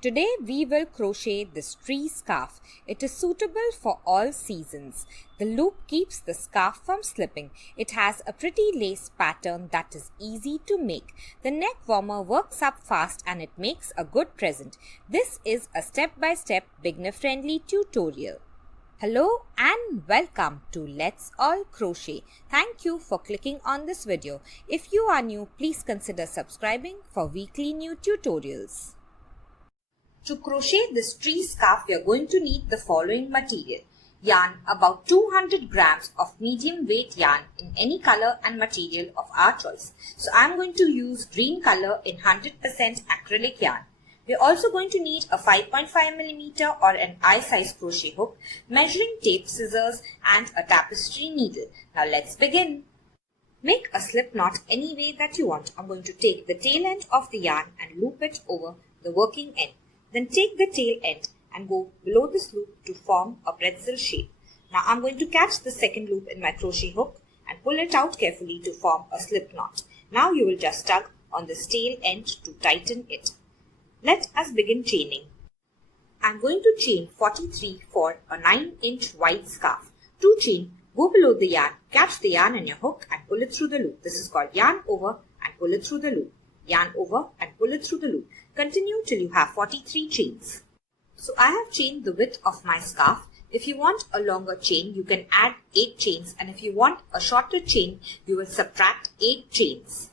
Today we will crochet this tree scarf. It is suitable for all seasons. The loop keeps the scarf from slipping. It has a pretty lace pattern that is easy to make. The neck warmer works up fast and it makes a good present. This is a step-by-step beginner-friendly tutorial. Hello and welcome to Let's All Crochet. Thank you for clicking on this video. If you are new, please consider subscribing for weekly new tutorials. To crochet this tree scarf, we are going to need the following material. Yarn, about 200 grams of medium weight yarn in any color and material of our choice. So I am going to use green color in 100% acrylic yarn. We are also going to need a 5.5mm or an eye-size crochet hook, measuring tape, scissors and a tapestry needle. Now let's begin. Make a slip knot any way that you want. I'm going to take the tail end of the yarn and loop it over the working end. Then take the tail end and go below this loop to form a pretzel shape. Now I'm going to catch the second loop in my crochet hook and pull it out carefully to form a slip knot. Now you will just tug on this tail end to tighten it. Let us begin chaining. I'm going to chain 43 for a 9-inch wide scarf. To chain, go below the yarn, catch the yarn in your hook and pull it through the loop. This is called yarn over and pull it through the loop. Yarn over and pull it through the loop. Continue till you have 43 chains. So I have chained the width of my scarf. If you want a longer chain, you can add 8 chains, and if you want a shorter chain, you will subtract 8 chains.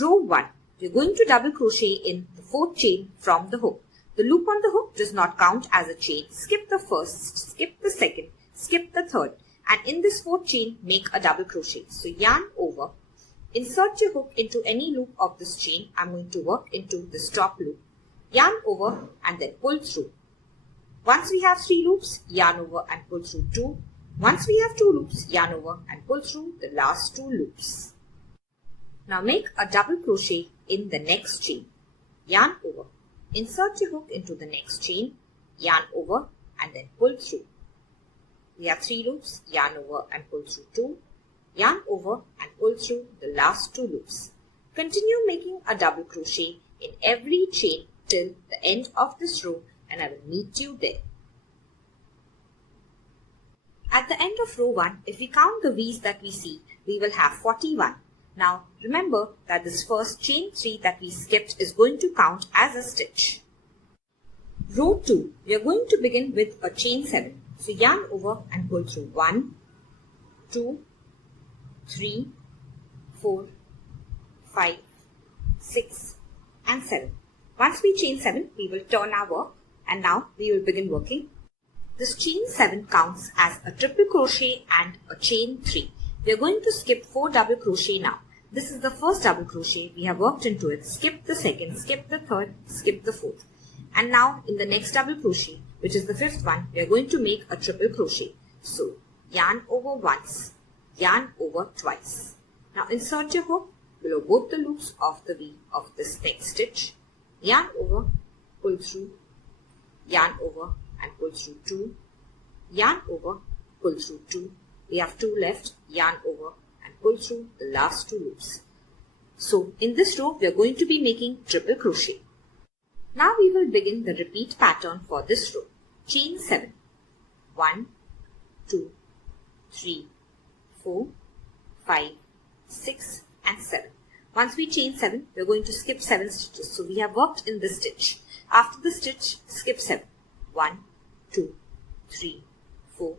Row 1. We are going to double crochet in the 4th chain from the hook. The loop on the hook does not count as a chain. Skip the first, skip the second, skip the third, and in this 4th chain, make a double crochet. So yarn over. Insert your hook into any loop of this chain. I'm going to work into this top loop. Yarn over and then pull through. Once we have 3 loops, yarn over and pull through 2. Once we have 2 loops, yarn over and pull through the last 2 loops. Now make a double crochet in the next chain. Yarn over. Insert your hook into the next chain. Yarn over and then pull through. We have 3 loops. Yarn over and pull through 2. Yarn over and pull through the last 2 loops. Continue making a double crochet in every chain till the end of this row, and I will meet you there. At the end of row 1, if we count the V's that we see, we will have 41. Now remember that this first chain 3 that we skipped is going to count as a stitch. Row 2, we are going to begin with a chain 7. So yarn over and pull through 1, 2, 3, 4, 5, 6 and 7. Once we chain 7, we will turn our work and now we will begin working. This chain 7 counts as a triple crochet and a chain 3. We are going to skip 4 double crochet now. This is the first double crochet. We have worked into it. Skip the second, skip the third, skip the fourth. And now in the next double crochet, which is the 5th one, we are going to make a triple crochet. So yarn over once. Yarn over twice. Now insert your hook below both the loops of the V of this next stitch. Yarn over, pull through, yarn over and pull through 2, yarn over, pull through 2. We have 2 left, yarn over and pull through the last 2 loops. So in this row, we are going to be making triple crochet. Now we will begin the repeat pattern for this row. Chain 7. 1, 2, 3, 4, 5, 6 and 7. Once we chain 7, we are going to skip 7 stitches. So we have worked in this stitch. After the stitch, skip 7. 1, 2, 3, 4,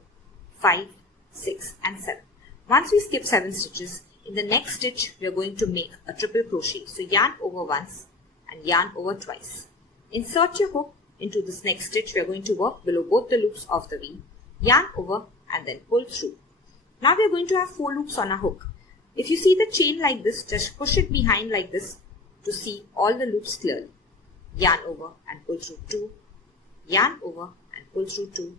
5, 6 and 7. Once we skip 7 stitches, in the next stitch, we are going to make a triple crochet. So yarn over once and yarn over twice. Insert your hook into this next stitch. We are going to work below both the loops of the V. Yarn over and then pull through. Now we are going to have 4 loops on our hook. If you see the chain like this, just push it behind like this to see all the loops clearly. Yarn over and pull through 2. Yarn over and pull through 2.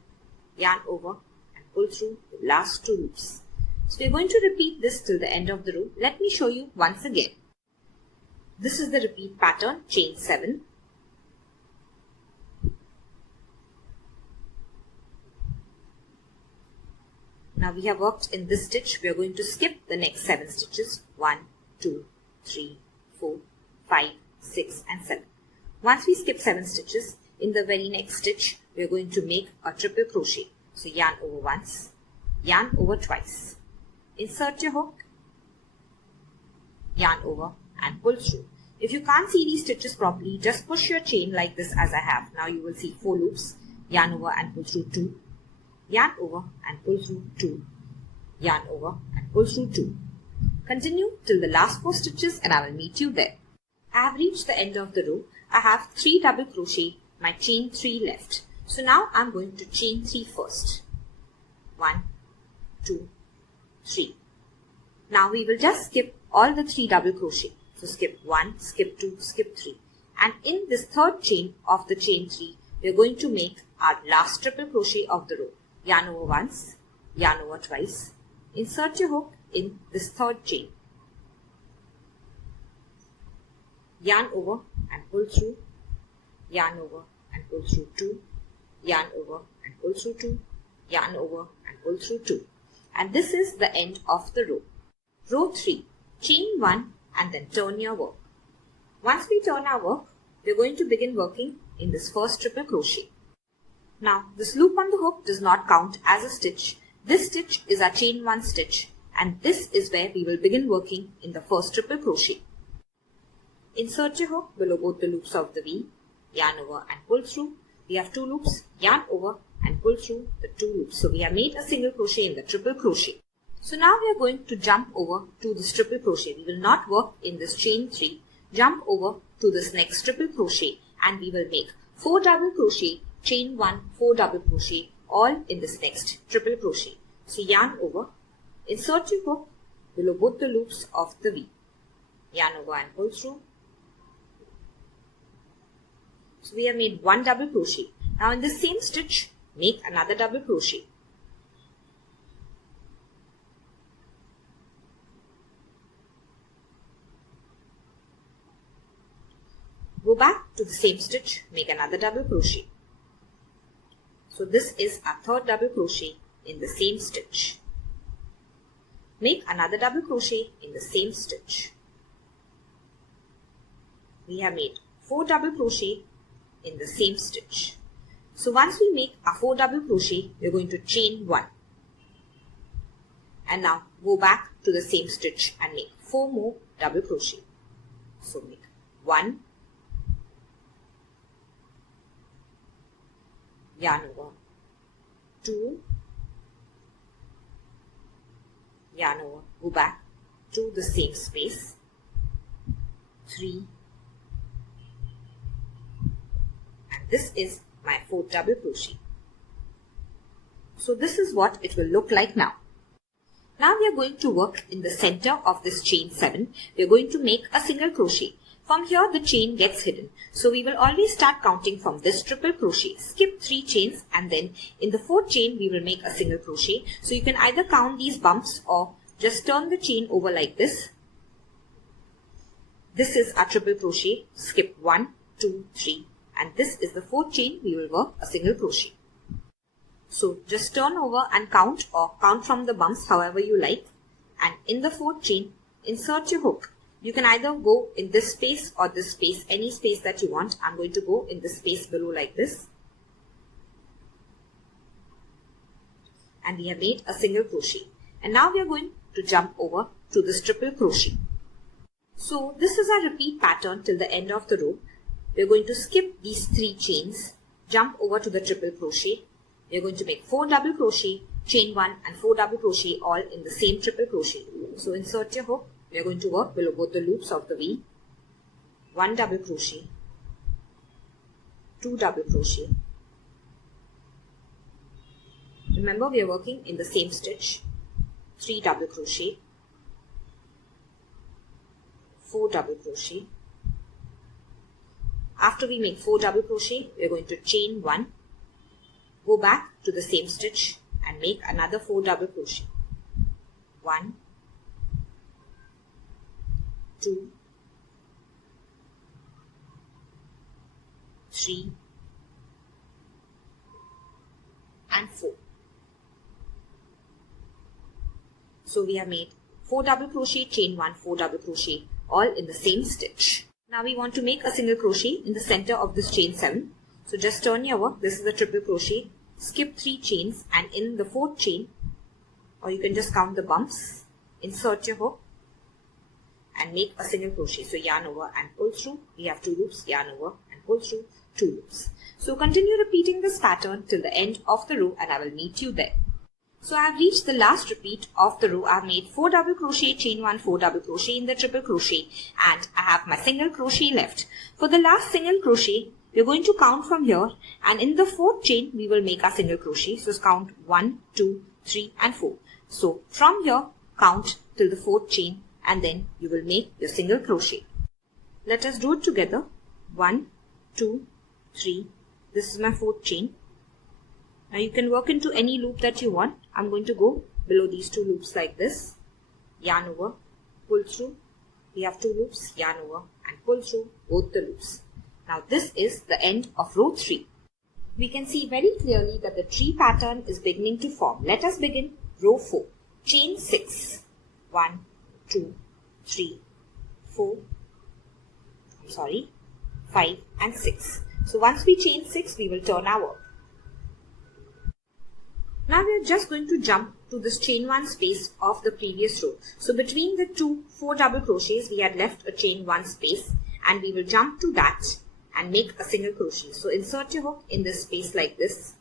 Yarn over and pull through the last 2 loops. So we are going to repeat this till the end of the row. Let me show you once again. This is the repeat pattern, chain 7. Now we have worked in this stitch. We are going to skip the next 7 stitches. 1, 2, 3, 4, 5, 6 and 7. Once we skip 7 stitches, in the very next stitch, we are going to make a triple crochet. So yarn over once, yarn over twice. Insert your hook, yarn over and pull through. If you can't see these stitches properly, just push your chain like this as I have. Now you will see 4 loops, yarn over and pull through 2, yarn over and pull through 2, yarn over and pull through 2. Continue till the last 4 stitches and I will meet you there. I have reached the end of the row. I have 3 double crochet, my chain 3 left. So now I am going to chain 3 first. 1, 2, 3. Now we will just skip all the 3 double crochet. So skip 1, skip 2, skip 3. And in this third chain of the chain 3, we are going to make our last triple crochet of the row. Yarn over once, yarn over twice. Insert your hook in this third chain. Yarn over and pull through, yarn over and pull through 2, yarn over and pull through 2, yarn over and pull through 2. And this is the end of the row. Row 3, chain 1 and then turn your work. Once we turn our work, we are going to begin working in this first triple crochet. Now this loop on the hook does not count as a stitch. This stitch is our chain 1 stitch and this is where we will begin working in the first triple crochet. Insert your hook below both the loops of the V, yarn over and pull through. We have 2 loops, yarn over and pull through the 2 loops. So we have made a single crochet in the triple crochet. So now we are going to jump over to this triple crochet. We will not work in this chain 3. Jump over to this next triple crochet and we will make 4 double crochet, chain 1, 4 double crochet all in this next triple crochet. So yarn over, insert your hook below both the loops of the V. Yarn over and pull through. So we have made 1 double crochet. Now in the same stitch, make another double crochet. Go back to the same stitch, make another double crochet. So this is our third double crochet in the same stitch. Make another double crochet in the same stitch. We have made 4 double crochet in the same stitch. So once we make our 4 double crochet, we are going to chain 1. And now go back to the same stitch and make 4 more double crochet. So make 1, yarn over, 2, yarn over, go back to the same space, 3, and this is my 4th double crochet. So this is what it will look like now. Now we are going to work in the center of this chain 7. We are going to make a single crochet. From here the chain gets hidden. So we will always start counting from this triple crochet. Skip 3 chains and then in the 4th chain we will make a single crochet. So you can either count these bumps or just turn the chain over like this. This is our triple crochet. Skip 1, 2, 3 and this is the 4th chain. We will work a single crochet. So just turn over and count or count from the bumps however you like. And in the 4th chain, insert your hook. You can either go in this space or this space, any space that you want. I'm going to go in the space below like this. And we have made a single crochet. And now we are going to jump over to this triple crochet. So this is our repeat pattern till the end of the row. We are going to skip these 3 chains, jump over to the triple crochet. We are going to make 4 double crochet, chain 1 and 4 double crochet all in the same triple crochet. So insert your hook. We are going to work below both the loops of the V. 1 double crochet, 2 double crochet. Remember we are working in the same stitch. 3 double crochet, 4 double crochet. After we make 4 double crochet, we are going to chain 1, go back to the same stitch and make another 4 double crochet. 1, 2, 3 and 4. So we have made 4 double crochet, chain 1, 4 double crochet all in the same stitch. Now we want to make a single crochet in the center of this chain 7. So just turn your work. This is the triple crochet. Skip 3 chains and in the 4th chain, or you can just count the bumps, insert your hook and make a single crochet. So yarn over and pull through. We have 2 loops, yarn over and pull through 2 loops. So continue repeating this pattern till the end of the row and I will meet you there. So I have reached the last repeat of the row. I have made 4 double crochet, chain 1, 4 double crochet in the triple crochet, and I have my single crochet left. For the last single crochet, we are going to count from here, and in the 4th chain we will make our single crochet. So count 1, 2, 3 and 4. So from here count till the 4th chain and then you will make your single crochet. Let us do it together. 1, 2, 3. This is my 4th chain. Now you can work into any loop that you want. I'm going to go below these 2 loops like this. Yarn over, pull through. We have 2 loops, yarn over and pull through both the loops. Now this is the end of row 3. We can see very clearly that the tree pattern is beginning to form. Let us begin row 4. Chain 6. 1, 2, 3, 4, 5 and 6. So once we chain 6, we will turn our work. Now we are just going to jump to this chain 1 space of the previous row. So between the 2 4 double crochets, we had left a chain 1 space and we will jump to that and make a single crochet. So insert your hook in this space like this,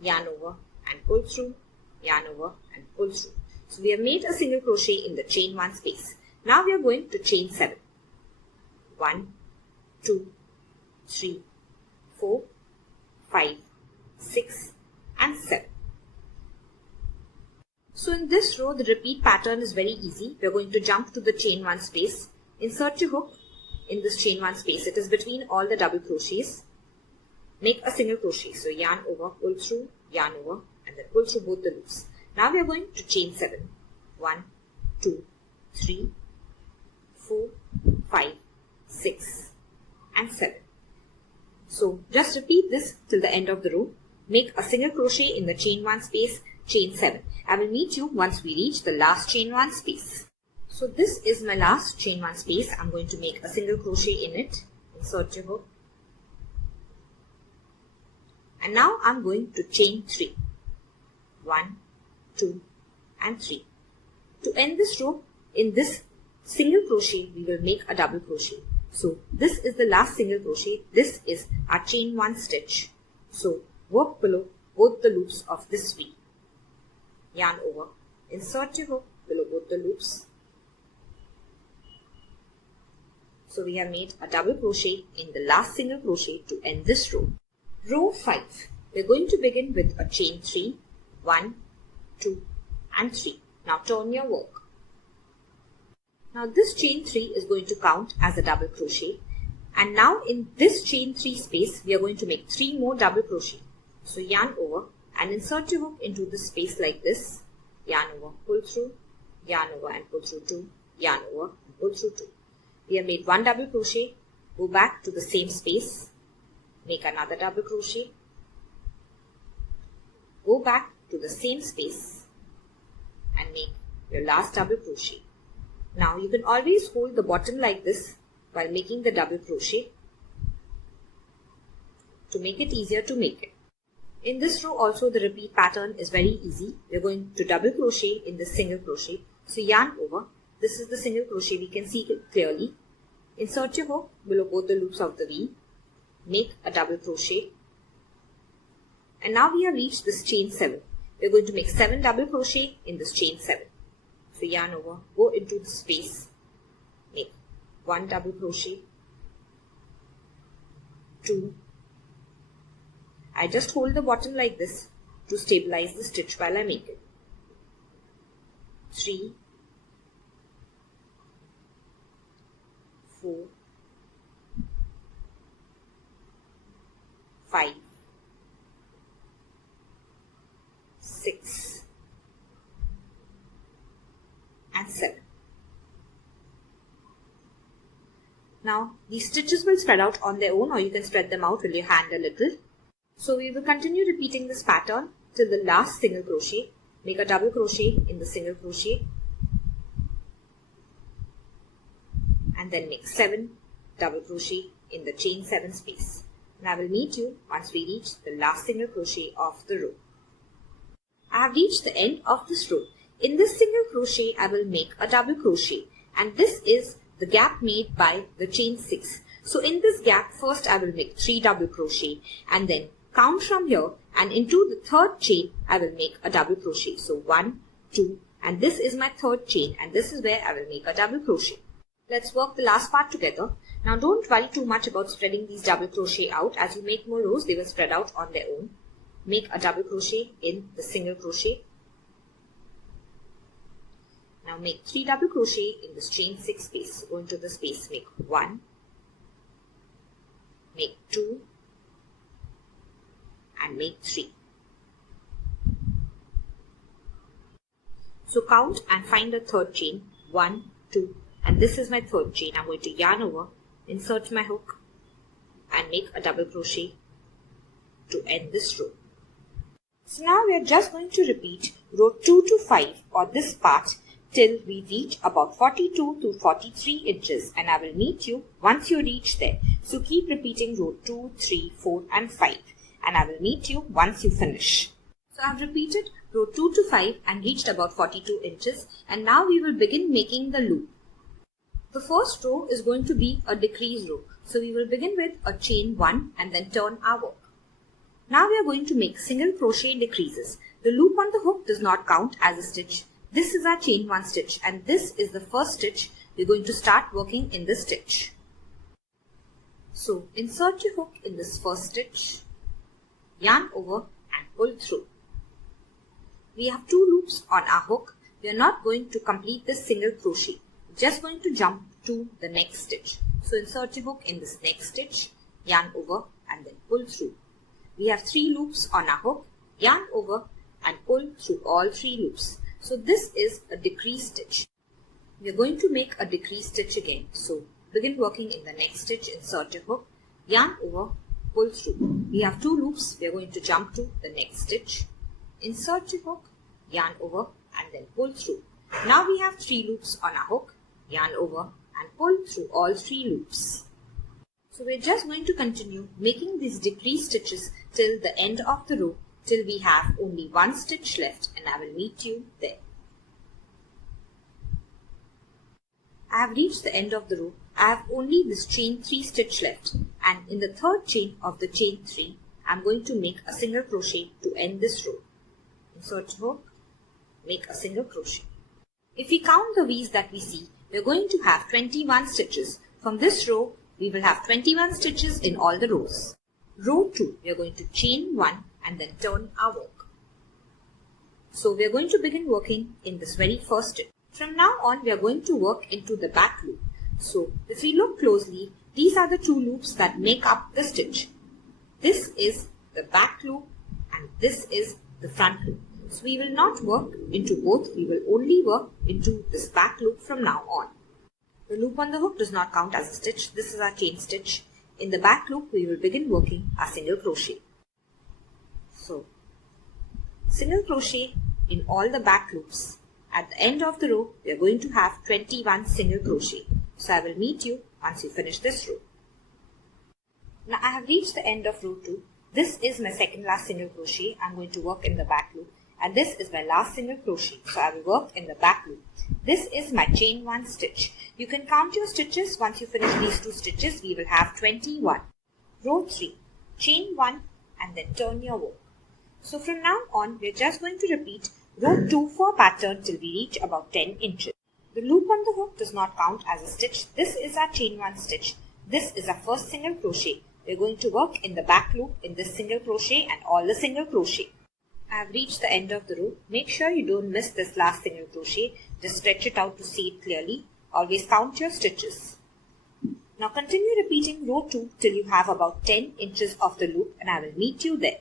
yarn over and pull through, yarn over and pull through. So we have made a single crochet in the chain 1 space. Now we are going to chain 7. 1, 2, 3, 4, 5, 6 and 7. So in this row, the repeat pattern is very easy. We are going to jump to the chain 1 space. Insert your hook in this chain 1 space. It is between all the double crochets. Make a single crochet. So yarn over, pull through, yarn over and then pull through both the loops. Now we are going to chain 7. 1, 2, 3, 4, 5, 6 and 7. So just repeat this till the end of the row. Make a single crochet in the chain 1 space, chain 7. I will meet you once we reach the last chain 1 space. So this is my last chain 1 space. I'm going to make a single crochet in it. Insert your hook. And now I'm going to chain 3. 1, 2 and 3. To end this row, in this single crochet, we will make a double crochet. So this is the last single crochet. This is our chain 1 stitch. So work below both the loops of this V. Yarn over, insert your hook below both the loops. So we have made a double crochet in the last single crochet to end this row. Row 5. We are going to begin with a chain 3, 1, 2 and 3. Now turn your work. Now this chain 3 is going to count as a double crochet, and now in this chain 3 space we are going to make 3 more double crochet. So yarn over and insert your hook into this space like this. Yarn over, pull through, yarn over and pull through 2, yarn over and pull through 2. We have made 1 double crochet. Go back to the same space, make another double crochet, go back to the same space and make your last double crochet. Now you can always hold the bottom like this while making the double crochet to make it easier to make it. In this row also the repeat pattern is very easy. We are going to double crochet in the single crochet. So yarn over. This is the single crochet, we can see it clearly. Insert your hook below both the loops of the V. Make a double crochet. And now we have reached this chain 7. We are going to make 7 double crochet in this chain 7. So yarn over, go into the space, make 1 double crochet, 2. I just hold the bottom like this to stabilize the stitch while I make it. 3, 4, 5, 6 and 7. Now these stitches will spread out on their own, or you can spread them out with your hand a little. So we will continue repeating this pattern till the last single crochet. Make a double crochet in the single crochet and then make 7 double crochet in the chain 7 space. And I will meet you once we reach the last single crochet of the row. I have reached the end of this row. In this single crochet, I will make a double crochet, and this is the gap made by the chain 6. So in this gap, first I will make 3 double crochet and then count from here, and into the third chain I will make a double crochet. So 1, 2, and this is my third chain, and this is where I will make a double crochet. Let's work the last part together. Now don't worry too much about spreading these double crochet out. As you make more rows, they will spread out on their own. Make a double crochet in the single crochet. Now make 3 double crochet in this chain 6 space. Go into the space, make 1, make 2, and make 3. So count and find the third chain, 1, 2, and this is my third chain. I'm going to yarn over, insert my hook, and make a double crochet to end this row. So now we are just going to repeat row 2 to 5 or this part till we reach about 42 to 43 inches, and I will meet you once you reach there. So keep repeating row 2, 3, 4 and 5, and I will meet you once you finish. So I have repeated row 2 to 5 and reached about 42 inches, and now we will begin making the loop. The first row is going to be a decrease row. So we will begin with a chain 1 and then turn our work. Now we are going to make single crochet decreases. The loop on the hook does not count as a stitch. This is our chain 1 stitch, and this is the first stitch. We're going to start working in this stitch. So insert your hook in this first stitch, yarn over and pull through. We have 2 loops on our hook. We are not going to complete this single crochet. We're just going to jump to the next stitch. So insert your hook in this next stitch, yarn over and then pull through. We have 3 loops on our hook, yarn over and pull through all 3 loops. So this is a decrease stitch. We are going to make a decrease stitch again. So begin working in the next stitch, insert your hook, yarn over, pull through. We have 2 loops. We are going to jump to the next stitch, insert your hook, yarn over and then pull through. Now we have 3 loops on our hook, yarn over and pull through all 3 loops. So we're just going to continue making these decrease stitches till the end of the row, till we have only 1 stitch left, and I will meet you there. I have reached the end of the row. I have only this chain 3 stitch left, and in the third chain of the chain 3, I am going to make a single crochet to end this row. Insert hook, make a single crochet. If we count the V's that we see, we are going to have 21 stitches. From this row, we will have 21 stitches in all the rows. Row 2, we are going to chain 1 and then turn our work. So we are going to begin working in this very first stitch. From now on, we are going to work into the back loop. So if we look closely, these are the 2 loops that make up the stitch. This is the back loop and this is the front loop. So we will not work into both, we will only work into this back loop from now on. The loop on the hook does not count as a stitch. This is our chain stitch. In the back loop, we will begin working our single crochet. So, single crochet in all the back loops. At the end of the row, we are going to have 21 single crochet. So I will meet you once you finish this row. Now I have reached the end of row 2. This is my second last single crochet. I'm going to work in the back loop. And this is my last single crochet. So I will work in the back loop. This is my chain 1 stitch. You can count your stitches. Once you finish these 2 stitches, we will have 21. Row 3, chain 1 and then turn your work. So from now on, we are just going to repeat row 2 for pattern till we reach about 10 inches. The loop on the hook does not count as a stitch. This is our chain 1 stitch. This is our first single crochet. We are going to work in the back loop in this single crochet and all the single crochet. I have reached the end of the row. Make sure you don't miss this last single crochet. Just stretch it out to see it clearly. Always count your stitches. Now continue repeating row 2 till you have about 10 inches of the loop, and I will meet you there.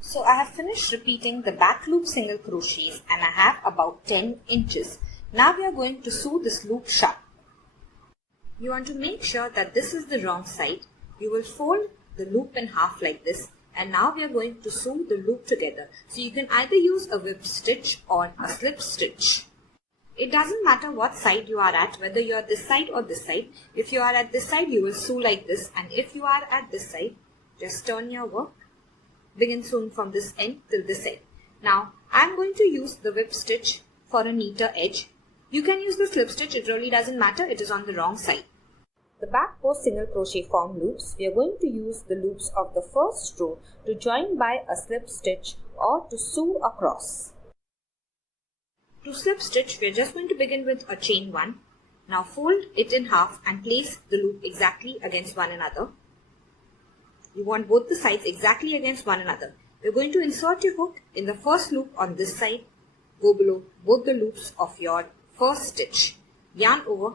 So I have finished repeating the back loop single crochets and I have about 10 inches. Now we are going to sew this loop shut. You want to make sure that this is the wrong side. You will fold the loop in half like this, and now we are going to sew the loop together. So you can either use a whip stitch or a slip stitch. It doesn't matter what side you are at, whether you are this side or this side. If you are at this side, you will sew like this, and if you are at this side, just turn your work. Begin sewing from this end till this end. Now, I am going to use the whip stitch for a neater edge. You can use the slip stitch, it really doesn't matter, it is on the wrong side. The back post single crochet form loops, we are going to use the loops of the first row to join by a slip stitch or to sew across. To slip stitch, we are just going to begin with a chain 1. Now fold it in half and place the loop exactly against one another. You want both the sides exactly against one another. We are going to insert your hook in the first loop on this side. Go below both the loops of your first stitch. Yarn over,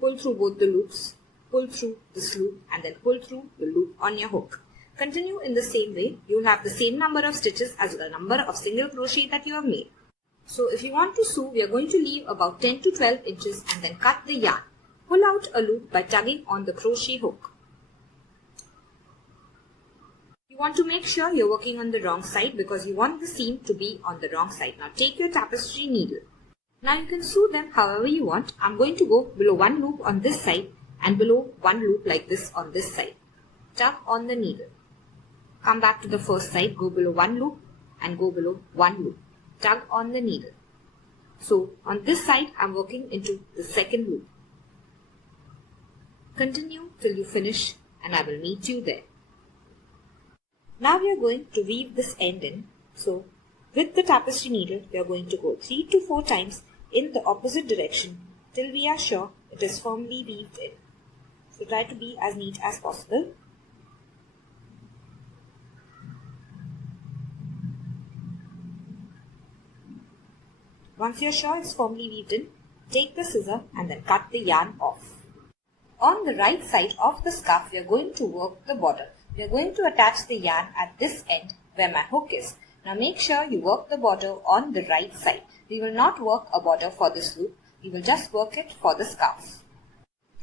pull through both the loops, pull through this loop and then pull through the loop on your hook. Continue in the same way. You will have the same number of stitches as the number of single crochet that you have made. So if you want to sew, we are going to leave about 10 to 12 inches and then cut the yarn. Pull out a loop by tugging on the crochet hook. You want to make sure you're working on the wrong side because you want the seam to be on the wrong side. Now take your tapestry needle. Now you can sew them however you want. I'm going to go below one loop on this side and below one loop like this on this side. Tug on the needle. Come back to the first side, go below one loop and go below one loop. Tug on the needle. So on this side I'm working into the second loop. Continue till you finish and I will meet you there. Now we are going to weave this end in. So with the tapestry needle we are going to go 3 to 4 times in the opposite direction till we are sure it is firmly weaved in. So try to be as neat as possible. Once you are sure it's firmly weaved in, take the scissor and then cut the yarn off. On the right side of the scarf, we are going to work the border. We are going to attach the yarn at this end where my hook is. Now make sure you work the border on the right side. We will not work a border for this loop. We will just work it for the scarf.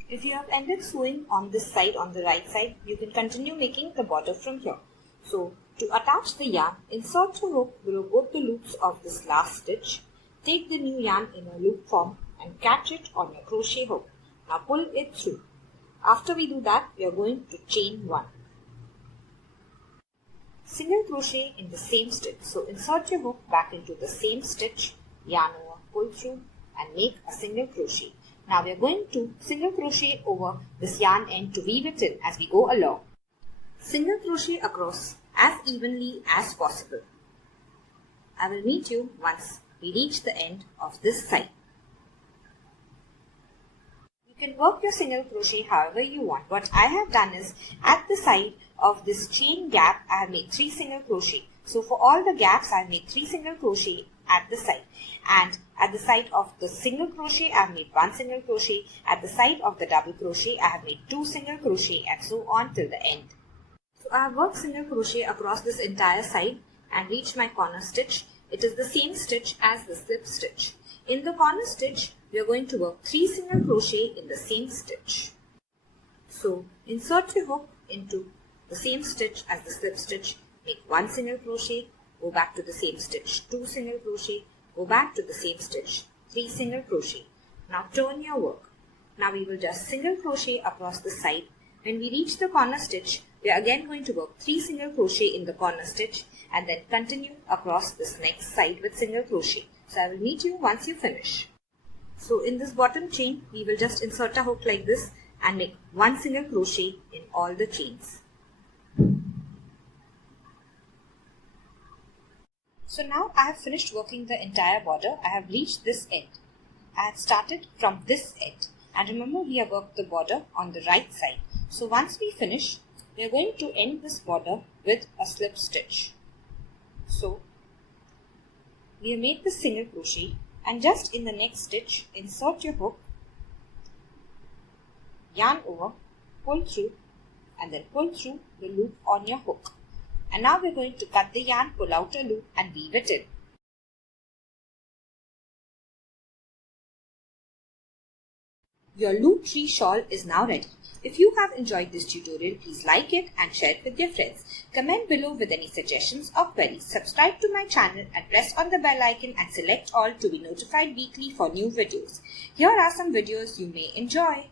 If you have ended sewing on this side, on the right side, you can continue making the border from here. So to attach the yarn, insert your hook below both the loops of this last stitch. Take the new yarn in a loop form and catch it on your crochet hook. Now pull it through. After we do that, we are going to chain 1. Single crochet in the same stitch. So insert your hook back into the same stitch, yarn over, pull through and make a single crochet. Now we are going to single crochet over this yarn end to weave it in as we go along. Single crochet across as evenly as possible. I will meet you once we reach the end of this side. You can work your single crochet however you want. What I have done is at the side of this chain gap I have made 3 single crochet. So for all the gaps I have made 3 single crochet at the side, and at the side of the single crochet I have made 1 single crochet, at the side of the double crochet I have made 2 single crochet and so on till the end. So I have worked single crochet across this entire side and reached my corner stitch. It is the same stitch as the slip stitch. In the corner stitch, we are going to work 3 single crochet in the same stitch. So insert your hook into the same stitch as the slip stitch, make 1 single crochet, go back to the same stitch, 2 single crochet, go back to the same stitch, 3 single crochet. Now turn your work. Now we will just single crochet across the side. When we reach the corner stitch, we are again going to work 3 single crochet in the corner stitch and then continue across this next side with single crochet. So I will meet you once you finish. So in this bottom chain, we will just insert a hook like this and make 1 single crochet in all the chains. So now I have finished working the entire border. I have reached this end. I have started from this end. And remember, we have worked the border on the right side. So once we finish, we are going to end this border with a slip stitch. So we have made the single crochet and just in the next stitch, insert your hook, yarn over, pull through and then pull through the loop on your hook. And now we are going to cut the yarn, pull out a loop and weave it in. Your loop tree shawl is now ready. If you have enjoyed this tutorial, please like it and share it with your friends. Comment below with any suggestions or queries. Subscribe to my channel and press on the bell icon and select all to be notified weekly for new videos. Here are some videos you may enjoy.